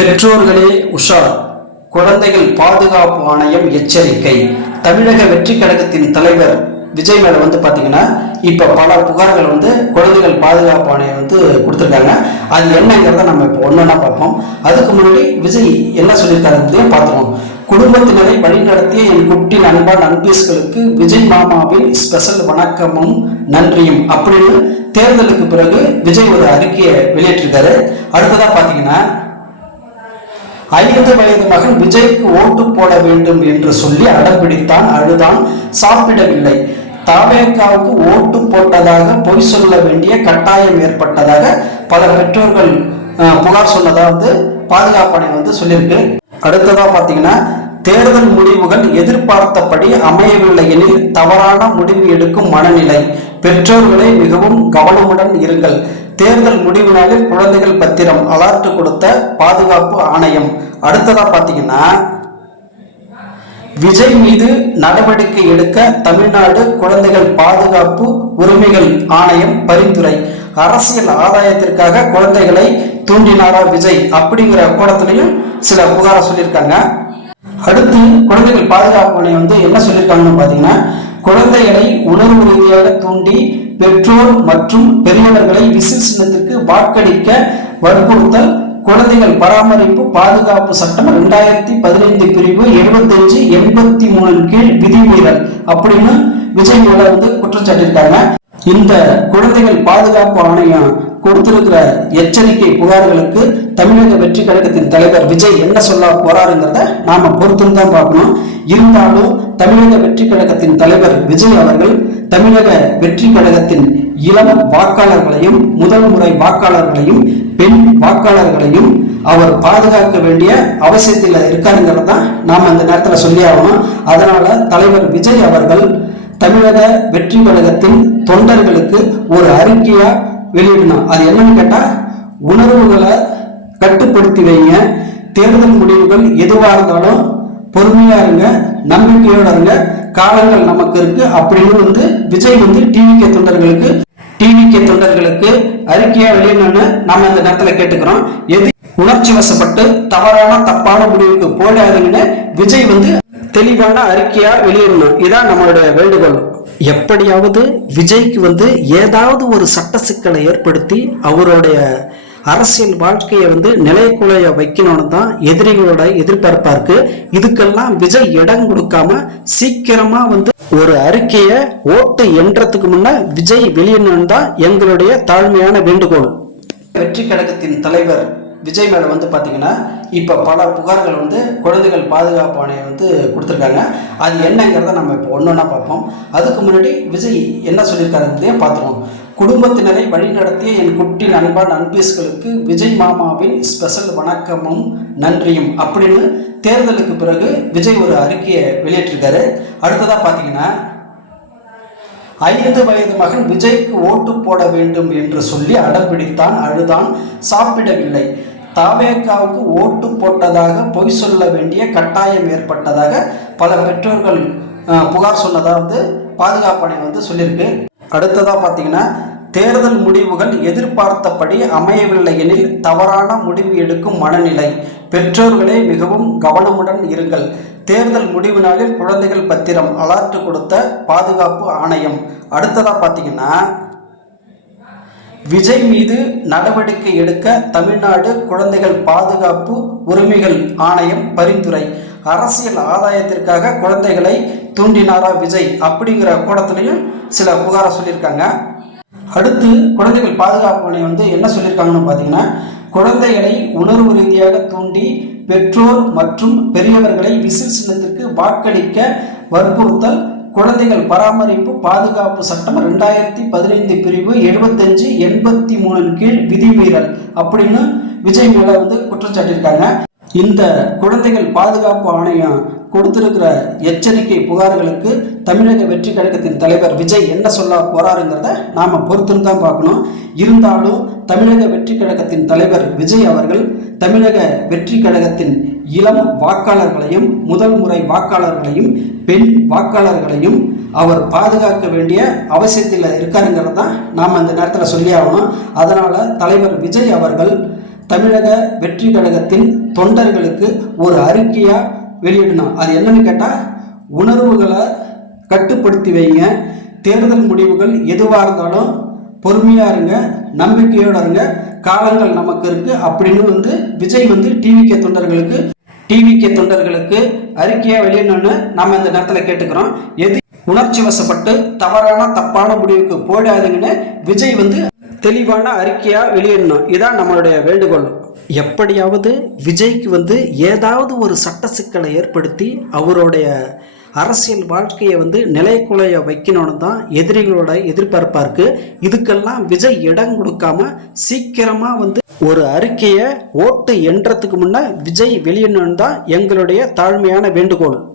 பெற்றோர்களே உஷார், குழந்தைகள் பாதுகாப்பு ஆணையம் எச்சரிக்கை. தமிழக வெற்றி கழகத்தின் தலைவர் விஜய் மேல பாத்தீங்கன்னா இப்ப பல புகார்கள் குழந்தைகள் பாதுகாப்பு ஆணையம் கொடுத்துருக்காங்க. அது என்னங்கிறத நம்ம இப்போ ஒன்னொன்னா பார்ப்போம். அதுக்கு முன்னாடி விஜய் என்ன சொல்லியிருக்காரு பார்த்துருவோம். குடும்பத்தினரை வழிநடத்திய என் குட்டி நண்பா நண்பீஸ்களுக்கு விஜய் மாமாவின் ஸ்பெஷல் வணக்கமும் நன்றியும் அப்படின்னு தேர்தலுக்கு பிறகு விஜய் ஒரு அறிக்கையை வெளியிட்டிருக்காரு. அடுத்ததா பாத்தீங்கன்னா 5 வயது மகன் விஜய்க்கு ஓட்டு போட வேண்டும் என்று சொல்லி அடம்பிடித்தான், அழுதான், சாப்பிடவில்லை. தாவேகாவுக்கு ஓட்டு போட்டதாக பொய் சொல்ல வேண்டிய கட்டாயம் ஏற்பட்டதாக பல பெற்றோர்கள் புகார் சொன்னதா பாதுகாப்பு ஆணையம் சொல்லியிருக்கு. அடுத்ததா பாத்தீங்கன்னா தேர்தல் முடிவுகள் எதிர்பார்த்தபடி அமையவில்லை எனில் தவறான முடிவு எடுக்கும் மனநிலை. பெற்றோர்களே மிகவும் கவனமுடன் இருங்கள். தேர்தல் முடிவு நாளில் குழந்தைகள் பத்திரம் அலர்ட் கொடுத்த பாதுகாப்பு ஆணையம். அடுத்ததா பாத்தீங்கன்னா விஜய் மீது நடவடிக்கை எடுக்க தமிழ்நாடு குழந்தைகள் பாதுகாப்பு உரிமைகள் ஆணையம் பரிந்துரை. அரசியல் ஆதாயத்திற்காக குழந்தைகளை தூண்டினாரா விஜய் அப்படிங்கிற கோணத்திலையும் சில புகாரை சொல்லியிருக்காங்க. அடுத்து குழந்தைகள் பாதுகாப்பு ஆணையம் என்ன சொல்லியிருக்காங்கன்னு பாத்தீங்கன்னா குழந்தைகளை உணர்வு ரீதியாக தூண்டி பெற்றோர் மற்றும் பெரியவர்களை விசில் சின்னத்திற்கு வாக்களிக்க வற்புறுத்தல் குழந்தைகள் பராமரிப்பு பாதுகாப்பு சட்டம் 2015 பிரிவு 75-83 கீழ் விதிமீறல் அப்படின்னு விஜய் மேல குற்றம் சாட்டியிருக்காங்க. இந்த குழந்தைகள் பாதுகாப்பு ஆணையம் கொடுத்திருக்கிற எச்சரிக்கை புகார்களுக்கு தமிழக வெற்றி கழகத்தின் தலைவர் விஜய் என்ன சொல்ல போறாருங்கிறத நாம பொறுத்து தான் பார்க்கணும். இருந்தாலும் தமிழக வெற்றி கழகத்தின் தலைவர் விஜய் அவர்கள் தமிழக வெற்றி கழகத்தின் இளம் வாக்காளர்களையும் முதல் முறை வாக்காளர்களையும் பெண் வாக்காளர்களையும் அவர் பாதுகாக்க வேண்டிய அவசியத்தில் இருக்காருங்கிறது தான் நாம இந்த நேரத்தில் சொல்லி ஆகணும். அதனால தலைவர் விஜய் அவர்கள் தமிழக வெற்றி கழகத்தின் தொண்டர்களுக்கு ஒரு அறிக்கையா வெளியிடணும். அது என்னன்னு கேட்டா உணர்வுகளை கட்டுப்படுத்தி வைங்க, தேர்தல் முடிவுகள் எதுவாக இருந்தாலும் பொறுமையா இருங்க, நம்பிக்கையோட இருங்க, காலங்கள் நமக்கு இருக்கு அப்படின்னு விஜய் டிவிகே தொண்டர்களுக்கு அறிக்கையா வெளியிடணும்னு நாம இந்த நேரத்துல கேட்டுக்கிறோம். எது உணர்ச்சி வசப்பட்டு தப்பான முடிவுக்கு போடாதுன்னு விஜய் தெளிவான அறிக்கையா வெளியிடணும். இதான் நம்மளுடைய வேண்டுகோள். எப்படியாவது விஜய்க்கு ஏதாவது ஒரு சட்ட சிக்கலை ஏற்படுத்தி அவருடைய அரசியல் வாழ்க்கையை நிலைக்குலைய வைக்கணும்னு தான் எதிரிகளோட எதிர்பார்ப்பா இருக்கு. இதுக்கெல்லாம் விஜய் இடம் கொடுக்காம சீக்கிரமா ஒரு அறிக்கையை ஓட்டு எண்றதுக்கு முன்ன விஜய் வெளியிடணும் தான் எங்களுடைய தாழ்மையான வேண்டுகோள். வெற்றி கழகத்தின் தலைவர் விஜய் மேல பாத்தீங்கன்னா இப்ப பல புகார்கள் குழந்தைகள் பாதுகாப்பு ஆணையம் கொடுத்துருக்காங்க. அது என்னங்கிறத நம்ம இப்போ ஒன்னொன்னா பார்ப்போம். அதுக்கு முன்னாடி விஜய் என்ன சொல்லியிருக்காரு பார்த்துருவோம். குடும்பத்தினரை வழிநடத்திய என் குட்டி நண்பா நண்பீஸ்களுக்கு விஜய் மாமாவின் ஸ்பெஷல் வணக்கமும் நன்றியும் அப்படின்னு தேர்தலுக்கு பிறகு விஜய் ஒரு அறிக்கையை வெளியிட்டிருக்காரு. அடுத்ததா பாத்தீங்கன்னா 5 வயது மகன் விஜய்க்கு ஓட்டு போட வேண்டும் என்று சொல்லி அடம்பிடித்தான், அழுதான், சாப்பிடவில்லை. தாவேகாவுக்கு ஓட்டு போட்டதாக பொய் சொல்ல வேண்டிய கட்டாயம் ஏற்பட்டதாக பல பெற்றோர்கள் புகார் சொன்னதா பாதுகாப்பு ஆணையம் சொல்லியிருக்கு. அடுத்ததா பாத்தீங்கன்னா தேர்தல் முடிவுகள் எதிர்பார்த்தபடி அமையவில்லை எனில் தவறான முடிவு எடுக்கும் மனநிலை. பெற்றோர்களே மிகவும் கவனமுடன் இருங்கள். தேர்தல் முடிவு நாளில் குழந்தைகள் பத்திரம் அலர்ட் கொடுத்த பாதுகாப்பு ஆணையம். அடுத்ததா பாத்தீங்கன்னா விஜய் மீது நடவடிக்கை எடுக்க தமிழ்நாடு குழந்தைகள் பாதுகாப்பு உரிமைகள் ஆணையம் பரிந்துரை. அரசியல் ஆதாயத்திற்காக குழந்தைகளை தூண்டினாரா விஜய் அப்படிங்கிற கோணத்திலையும் சில புகாரை சொல்லியிருக்காங்க. அடுத்து குழந்தைகள் பாதுகாப்பு ஆணையம் என்ன சொல்லியிருக்காங்கன்னு பார்த்தீங்கன்னா குழந்தைகளை உணர்வு ரீதியாக தூண்டி பெற்றோர் மற்றும் பெரியவர்களை விசில் சின்னத்திற்கு வாக்களிக்க வற்புறுத்தல் குழந்தைகள் பராமரிப்பு பாதுகாப்பு சட்டம் 2015 பிரிவு 75-83 கீழ் விதிமீறல் அப்படின்னு விஜய் மேல குற்றம் சாட்டியிருக்காங்க. இந்த குழந்தைகள் பாதுகாப்பு ஆணையம் கொடுத்திருக்கிற எச்சரிக்கை புகார்களுக்கு தமிழக வெற்றி கழகத்தின் தலைவர் விஜய் என்ன சொல்ல போறாருங்கிறத நாம பொறுத்து தான் பார்க்கணும். இருந்தாலும் தமிழக வெற்றி கழகத்தின் தலைவர் விஜய் அவர்கள் தமிழக வெற்றி கழகத்தின் இளம் வாக்காளர்களையும் முதல் முறை வாக்காளர்களையும் பெண் வாக்காளர்களையும் அவர் பாதுகாக்க வேண்டிய அவசியத்தில் இருக்காருங்கிறது தான் நாம் அந்த நேரத்தில் சொல்லி ஆகணும். அதனால தலைவர் விஜய் அவர்கள் தமிழக வெற்றி கழகத்தின் தொண்டர்களுக்கு ஒரு அறிக்கையா வெளியிடணும். அது என்னன்னு கேட்டா, உணர்வுகளை கட்டுப்படுத்தி வைங்க, தேர்தல் முடிவுகள் எதுவாக இருந்தாலும் பொறுமையா இருங்க, நம்பிக்கையோட இருங்க, காலங்கள் நமக்கு இருக்கு அப்படின்னு விஜய் டிவிகே தொண்டர்களுக்கு அறிக்கையா வெளியிடணும்னு நம்ம இந்த நேரத்தில் கேட்டுக்கிறோம். எது உணர்ச்சி வசப்பட்டு தப்பான முடிவுக்கு போடாதுங்கன்னு விஜய் தெளிவான அறிக்கையா வெளியிடணும். இதான் நம்மளுடைய வேண்டுகோள். எப்படியாவது விஜய்க்கு ஏதாவது ஒரு சட்ட சிக்கலை ஏற்படுத்தி அவருடைய அரசியல் வாழ்க்கையை நிலைக்குலைய வைக்கணும்னு தான் எதிரிகளோட எதிர்பார்ப்பா இருக்கு. இதுக்கெல்லாம் விஜய் இடம் கொடுக்காம சீக்கிரமா ஒரு அறிக்கையை ஓட்டு எண்றதுக்கு முன்ன விஜய் வெளியிடணும்னு தான் எங்களுடைய தாழ்மையான வேண்டுகோள்.